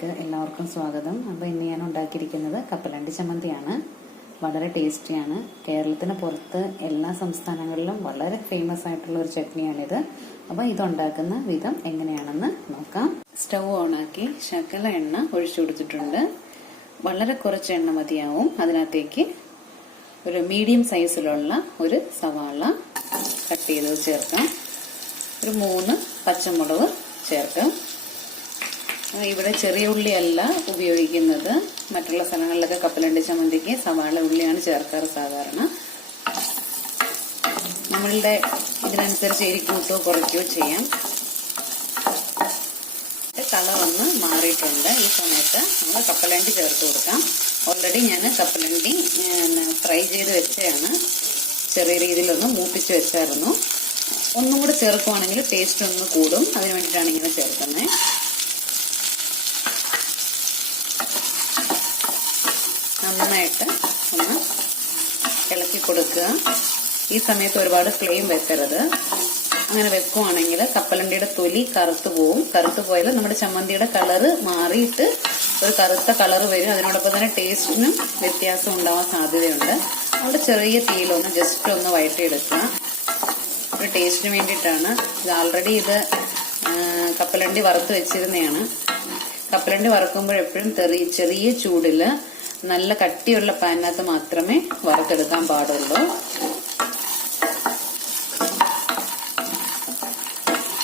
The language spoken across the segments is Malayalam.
ചാനലിലേക്ക് എല്ലാവർക്കും സ്വാഗതം. അപ്പോൾ ഇന്ന് ഞാൻ ഉണ്ടാക്കിയിരിക്കുന്നത് കപ്പലണ്ടി ചമ്മന്തിയാണ്. വളരെ ടേസ്റ്റിയാണ്. കേരളത്തിന് പുറത്ത് എല്ലാ സംസ്ഥാനങ്ങളിലും വളരെ ഫേമസ് ആയിട്ടുള്ള ഒരു ചട്നിയാണിത്. അപ്പോൾ ഇതുണ്ടാക്കുന്ന വിധം എങ്ങനെയാണെന്ന് നോക്കാം. സ്റ്റൗ ഓണാക്കി ശകല എണ്ണ ഒഴിച്ചു കൊടുത്തിട്ടുണ്ട്. വളരെ കുറച്ച് എണ്ണ മതിയാവും. അതിനകത്തേക്ക് ഒരു മീഡിയം സൈസിലുള്ള ഒരു സവാള കട്ട് ചെയ്തത് ചേർക്കാം. ഒരു 3 പച്ചമുളക് ചേർക്കാം. ഇവിടെ ചെറിയ ഉള്ളിയല്ല ഉപയോഗിക്കുന്നത്. മറ്റുള്ള സ്ഥലങ്ങളിലൊക്കെ കപ്പലണ്ടി ചമ്മന്തിക്ക് സവാള ഉള്ളിയാണ് ചേർക്കാറ് സാധാരണ. നമ്മളുടെ ഇതിനനുസരിച്ച് എരി കൂട്ടുകയോ കുറയ്ക്കുകയോ ചെയ്യാം. കളർ ഒന്ന് മാറിയിട്ടുണ്ട്. ഈ സമയത്ത് നമ്മൾ കപ്പലണ്ടി ചേർത്ത് കൊടുക്കാം. ഓൾറെഡി ഞാൻ കപ്പലണ്ടി ഫ്രൈ ചെയ്ത് വെച്ചതാണ്. ചെറിയ രീതിയിലൊന്ന് മൂപ്പിച്ച് വെച്ചായിരുന്നു. ഒന്നും കൂടെ ചേർക്കുവാണെങ്കിൽ ടേസ്റ്റ് ഒന്ന് കൂടും. അതിന് വേണ്ടിയിട്ടാണ് ഇങ്ങനെ ചേർക്കുന്നത്. നന്നായിട്ട് ഒന്ന് ഇളക്കി കൊടുക്കുക. ഈ സമയത്ത് ഒരുപാട് ഫ്ലെയിം വെക്കരുത്. അങ്ങനെ വെക്കുവാണെങ്കിൽ കപ്പലണ്ടിയുടെ തൊലി കറുത്തു പോവും. കറുത്തു പോയാൽ നമ്മുടെ ചമ്മന്തിയുടെ കളറ് മാറിയിട്ട് ഒരു കറുത്ത കളറ് വരും. അതിനോടൊപ്പം തന്നെ ടേസ്റ്റിനും വ്യത്യാസം ഉണ്ടാവാൻ സാധ്യതയുണ്ട്. അവിടെ ചെറിയ തീയിലൊന്ന് ജസ്റ്റ് ഒന്ന് വഴറ്റിയെടുക്കുക. ഒരു ടേസ്റ്റിന് വേണ്ടിയിട്ടാണ്. ആൾറെഡി ഇത് കപ്പലണ്ടി വറുത്ത് വെച്ചിരുന്നതാണ്. കപ്പലണ്ടി വറുക്കുമ്പോൾ എപ്പോഴും ചെറിയ ചൂടിൽ നല്ല കട്ടിയുള്ള പാനിനകത്ത് മാത്രമേ വറുത്തെടുക്കാൻ പാടുള്ളൂ.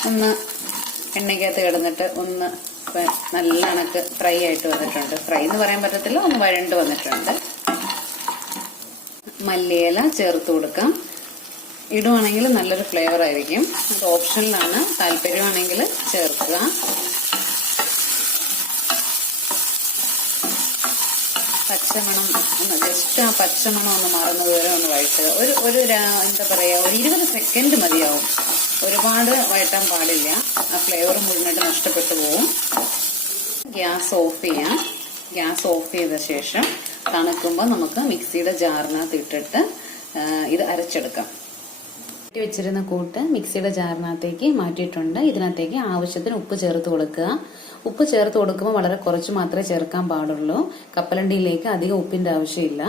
ഒന്ന് എണ്ണയ്ക്കകത്ത് കിടന്നിട്ട് ഒന്ന് നല്ല കണക്ക് ഫ്രൈ ആയിട്ട് വന്നിട്ടുണ്ട്. ഫ്രൈ എന്ന് പറയാൻ പറ്റത്തില്ല, ഒന്ന് വഴണ്ട് വന്നിട്ടുണ്ട്. മല്ലിയില ചേർത്ത് കൊടുക്കാം. ഇടുവാണെങ്കിൽ നല്ലൊരു ഫ്ലേവർ ആയിരിക്കും. അത് ഓപ്ഷനിലാണ്. താല്പര്യമാണെങ്കിൽ ചേർക്കുക. പച്ചമണം ഒന്ന് ജസ്റ്റ് ആ പച്ചമണം ഒന്ന് മാറുന്നത് വരെ ഒന്ന് വഴറ്റുക. ഒരു എന്താ പറയാ, ഒരു 20 സെക്കൻഡ് മതിയാവും. ഒരുപാട് വഴറ്റാൻ പാടില്ല. ആ ഫ്ലേവർ മുഴുവനായിട്ട് നഷ്ടപ്പെട്ടു പോവും. ഗ്യാസ് ഓഫ് ചെയ്യാം. ഗ്യാസ് ഓഫ് ചെയ്ത ശേഷം തണുക്കുമ്പോൾ നമുക്ക് മിക്സിയുടെ ജാറിനകത്ത് ഇട്ടിട്ട് ഇത് അരച്ചെടുക്കാം. വെച്ചിരുന്ന കൂട്ട് മിക്സിയുടെ ജാറിനകത്തേക്ക് മാറ്റിയിട്ടുണ്ട്. ഇതിനകത്തേക്ക് ആവശ്യത്തിന് ഉപ്പ് ചേർത്ത് കൊടുക്കുക. ഉപ്പ് ചേർത്ത് കൊടുക്കുമ്പോൾ വളരെ കുറച്ച് മാത്രമേ ചേർക്കാൻ പാടുള്ളൂ. കപ്പലണ്ടിയിലേക്ക് അധികം ഉപ്പിന്റെ ആവശ്യമില്ല.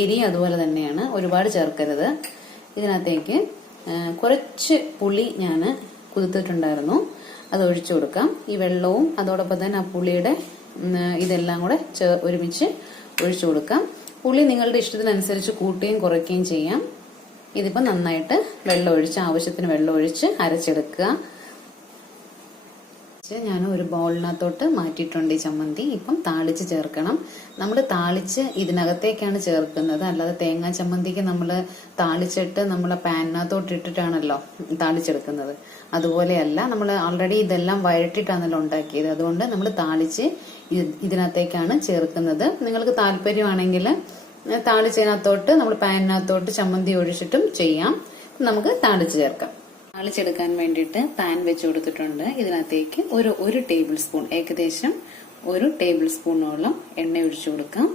എരി അതുപോലെ തന്നെയാണ്, ഒരുപാട് ചേർക്കരുത്. ഇതിനകത്തേക്ക് കുറച്ച് പുളി ഞാൻ കുതിർത്തിട്ടുണ്ടായിരുന്നു, അത് ഒഴിച്ചു കൊടുക്കാം. ഈ വെള്ളവും അതോടൊപ്പം തന്നെ ആ പുളിയുടെ ഇതെല്ലാം കൂടെ ഒരുമിച്ച് ഒഴിച്ചു കൊടുക്കാം. പുളി നിങ്ങളുടെ ഇഷ്ടത്തിനനുസരിച്ച് കൂട്ടുകയും കുറയ്ക്കുകയും ചെയ്യാം. ഇതിപ്പോ നന്നായിട്ട് ആവശ്യത്തിന് വെള്ളം ഒഴിച്ച് അരച്ചെടുക്കുക. ഞാൻ ഒരു ബൗളിനകത്തോട്ട് മാറ്റിയിട്ടുണ്ട് ഈ ചമ്മന്തി. ഇപ്പം താളിച്ച് ചേർക്കണം. നമ്മൾ താളിച്ച് ഇതിനകത്തേക്കാണ് ചേർക്കുന്നത്. അല്ലാതെ തേങ്ങാ ചമ്മന്തിക്ക് നമ്മൾ താളിച്ചിട്ട് നമ്മളെ പാനിനകത്തോട്ട് ഇട്ടിട്ടാണല്ലോ താളിച്ചെടുക്കുന്നത്. അതുപോലെയല്ല, നമ്മൾ ഓൾറെഡി ഇതെല്ലാം വഴറ്റിട്ടാണല്ലോ ഉണ്ടാക്കിയത്. അതുകൊണ്ട് നമ്മൾ താളിച്ച് ഇതിനകത്തേക്കാണ് ചേർക്കുന്നത്. നിങ്ങൾക്ക് താല്പര്യമാണെങ്കിൽ താളിച്ചതിനകത്തോട്ട് നമ്മൾ പാനിനകത്തോട്ട് ചമ്മന്തി ഒഴിച്ചിട്ടും ചെയ്യാം. നമുക്ക് താളിച്ച് ചേർക്കാം. താളിച്ചെടുക്കാൻ വേണ്ടിയിട്ട് പാൻ വെച്ച് കൊടുത്തിട്ടുണ്ട്. ഇതിനകത്തേക്ക് ഒരു ടേബിൾ സ്പൂൺ, ഏകദേശം 1 ടേബിൾ സ്പൂണോളം എണ്ണ ഒഴിച്ചു കൊടുക്കാം.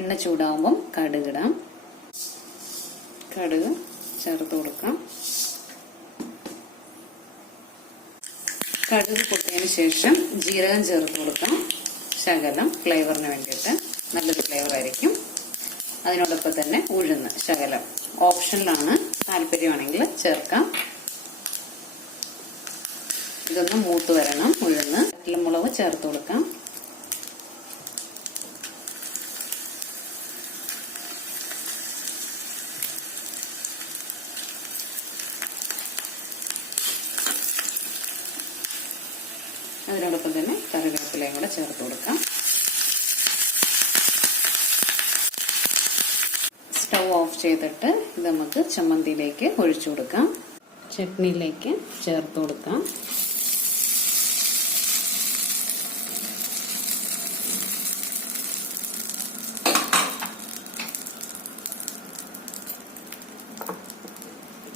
എണ്ണ ചൂടാവുമ്പം കടുകിടാം. കടുക് ചേർത്ത് കൊടുക്കാം. കടുക് പൊട്ടിയതിന് ശേഷം ജീരകം ചേർത്ത് കൊടുക്കാം. ശകലം ഫ്ലേവറിന് വേണ്ടിയിട്ട്, നല്ലൊരു ഫ്ലേവർ ആയിരിക്കും. അതിനോടൊപ്പം തന്നെ ഉഴുന്ന് ശകലം, ഓപ്ഷനിലാണ്. താല്പര്യമാണെങ്കിൽ ചേർക്കാം. ഇതൊന്ന് മൂത്ത് വരണം. ഉഴുന്ന്, മുളക് ചേർത്ത് കൊടുക്കാം. അതിനോടൊപ്പം തന്നെ കറിവേപ്പിലയും കൂടെ ചേർത്ത് കൊടുക്കാം. സ്റ്റൗ ഓഫ് ചെയ്തിട്ട് ഇത് നമുക്ക് ചമ്മന്തിയിലേക്ക് ഒഴിച്ചു കൊടുക്കാം. ചട്നിയിലേക്ക് ചേർത്ത് കൊടുക്കാം.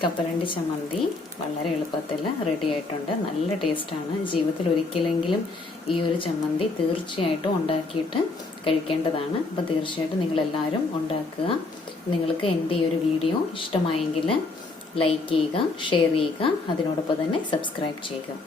കപ്പലണ്ടി ചമ്മന്തി വളരെ എളുപ്പത്തിൽ റെഡി ആയിട്ടുണ്ട്. നല്ല ടേസ്റ്റാണ്. ജീവിതത്തിൽ ഒരിക്കലെങ്കിലും ഈ ഒരു ചമ്മന്തി തീർച്ചയായിട്ടും ഉണ്ടാക്കിയിട്ട് കഴിക്കേണ്ടതാണ്. അപ്പോൾ തീർച്ചയായിട്ടും നിങ്ങളെല്ലാവരും ഉണ്ടാക്കുക. നിങ്ങൾക്ക് എൻ്റെ ഈ ഒരു വീഡിയോ ഇഷ്ടമായെങ്കിൽ ലൈക്ക് ചെയ്യുക, ഷെയർ ചെയ്യുക, അതിനോടൊപ്പം തന്നെ സബ്സ്ക്രൈബ് ചെയ്യുക.